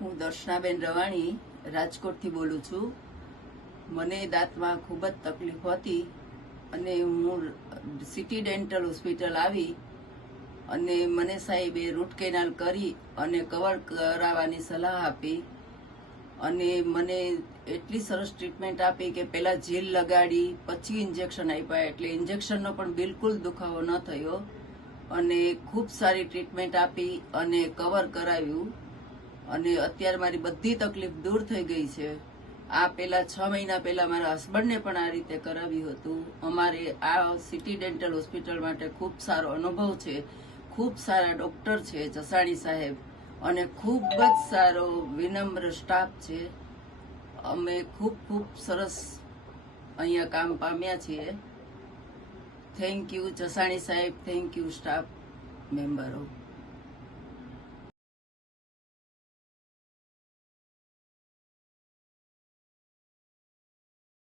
હું દર્શનાબેન રવાણી રાજકોટથી બોલું છું. મને દાંતમાં ખૂબ જ તકલીફ હતી અને હું સિટી ડેન્ટલ હોસ્પિટલ આવી અને મને સાહેબે રૂટ કેનાલ કરી અને કવર કરાવવાની સલાહ આપી અને મને એટલી સરસ ટ્રીટમેન્ટ આપી કે પહેલા જેલ લગાડી પછી ઇન્જેક્શન આપ્યા, એટલે ઇન્જેક્શનનો પણ બિલકુલ દુખાવો ન થયો અને ખૂબ સારી ટ્રીટમેન્ટ આપી અને કવર કરાવ્યું અને અત્યારે મારી બધી તકલીફ દૂર થઈ ગઈ છે. આ પેલા 6 મહિના પહેલા મારા હસબન્ડને પણ આ રીતે કરાવ્યું હતું. અમારે આ સિટી ડેન્ટલ હોસ્પિટલ માટે ખૂબ સારો અનુભવ છે. ખૂબ સારા ડોક્ટર છે જસાણી સાહેબ અને ખૂબ જ સારો વિનમ્ર સ્ટાફ છે. અમે ખૂબ ખૂબ સરસ અહીંયા કામ પામ્યા છીએ. થેન્ક યુ જસાણી સાહેબ, થેન્ક યુ સ્ટાફ મેમ્બરો.